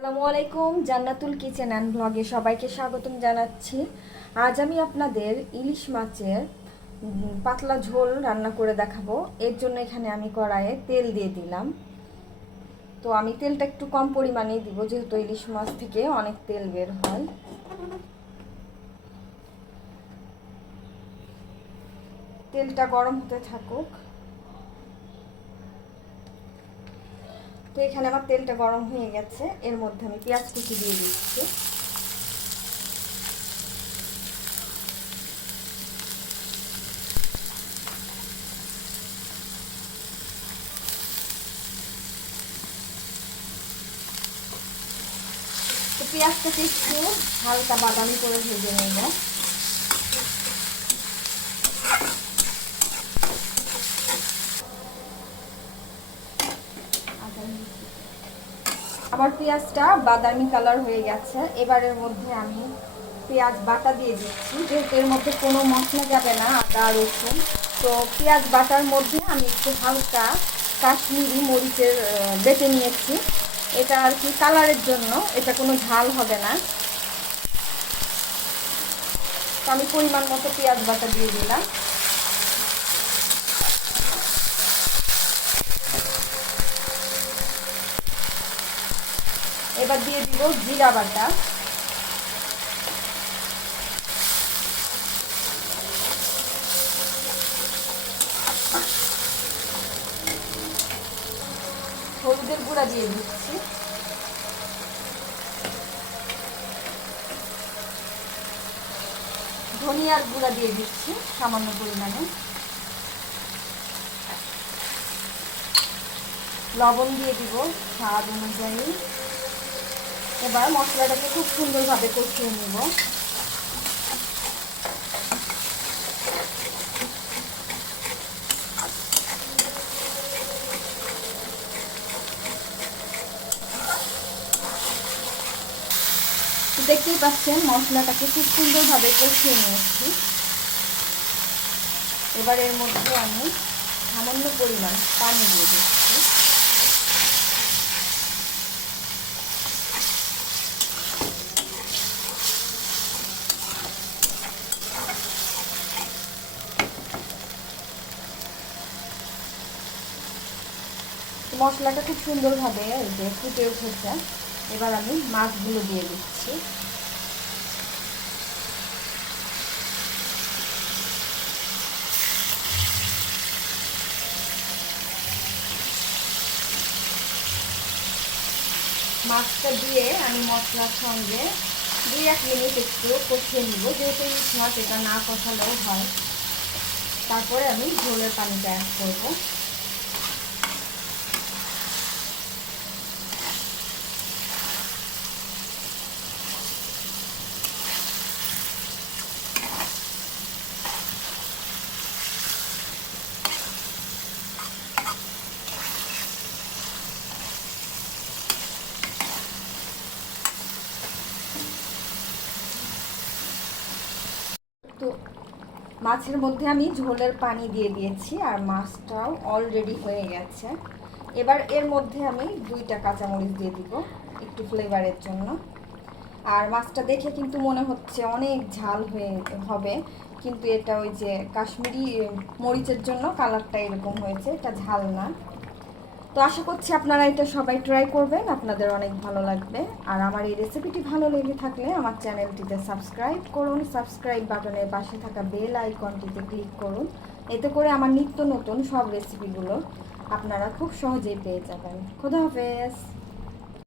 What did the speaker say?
আসসালামু আলাইকুম, জান্নাতুল kitchen and ব্লগে সবাইকে স্বাগতম জানাচ্ছি। আজ আমি আপনাদের ইলিশ মাছের পাতলা ঝোল রান্না করে দেখাবো। এর জন্য এখানে আমি কড়াইয়ে তেল দিয়ে দিলাম। তো আমি তেলটা একটু কম পরিমাণেই দিব, যেহেতু ইলিশ মাছ থেকে অনেক তেল বের হয়। তেলটা গরম হতে থাকুক। তো এখানে আমার তেলটা গরম হয়ে গেছে। এর মধ্যে আমি পেঁয়াজ কুচি দিয়ে দিচ্ছি। পেঁয়াজটাকে একটু হালকা বাদামি করে ভেজে নেব। আমার পেঁয়াজটা বাদামি কালার হয়ে গেছে। এবারের মধ্যে আমি পেঁয়াজ বাটা দিয়ে দিচ্ছি। যেহেতু এর মধ্যে কোনো মশলা যাবে না, আদা, রসুন, তো পেঁয়াজ বাটার মধ্যে আমি একটু হালকা কাশ্মীরি মরিচের বেটে নিয়েছি। এটা আর কি কালারের জন্য, এটা কোনো ঝাল হবে না। তো আমি পরিমাণ মতো পেঁয়াজ বাটা দিয়ে দিলাম। এবার দিয়ে দিব জিরা বাটা। হলুদের গুঁড়া দিয়ে দিচ্ছি। ধনিয়ার গুঁড়া দিয়ে দিচ্ছি সামান্য পরিমাণে। লবণ দিয়ে দিব স্বাদ অনুযায়ী। এবার মশলাটাকে খুব সুন্দরভাবে কষিয়ে নেব। দেখতেই পাচ্ছেন, মশলাটাকে খুব সুন্দরভাবে কষিয়ে নিয়েছি। এবার এর মধ্যে আমি সামান্য পরিমাণ পানি দিয়ে দিচ্ছি। মশলাটা খুব সুন্দরভাবে যে ফুটে উঠেছে, এবার আমি মাছগুলো দিয়ে দিচ্ছি। মাছটা দিয়ে আমি মশলার সঙ্গে দুই এক মিনিট একটু কষিয়ে নিব, যেহেতু মাছ এটা না কষালেও হয়। তারপরে আমি ঝোলের পানিটা অ্যাড করব। তো মাছের মধ্যে আমি ঝোলের পানি দিয়ে দিয়েছি আর মাছটাও অলরেডি হয়ে গেছে। এবার এর মধ্যে আমি দুইটা কাঁচামরিচ দিয়ে দিব একটু ফ্লেভারের জন্য। আর মাছটা দেখে কিন্তু মনে হচ্ছে অনেক ঝাল হয়ে হবে, কিন্তু এটা ওই যে কাশ্মীরি মরিচের জন্য কালারটা এরকম হয়েছে, এটা ঝাল না। তো আশা করছি আপনারা এটা সবাই ট্রাই করবেন, আপনাদের অনেক ভালো লাগবে। আর আমার এই রেসিপিটি ভালো লেগে থাকলে আমার চ্যানেলটিতে সাবস্ক্রাইব করুন সাবস্ক্রাইব বাটনের পাশে থাকা বেল আইকনটিতে ক্লিক করুন। এতে করে আমার নিত্য নতুন সব রেসিপিগুলো আপনারা খুব সহজেই পেয়ে যাবেন। খোদা হাফেজ!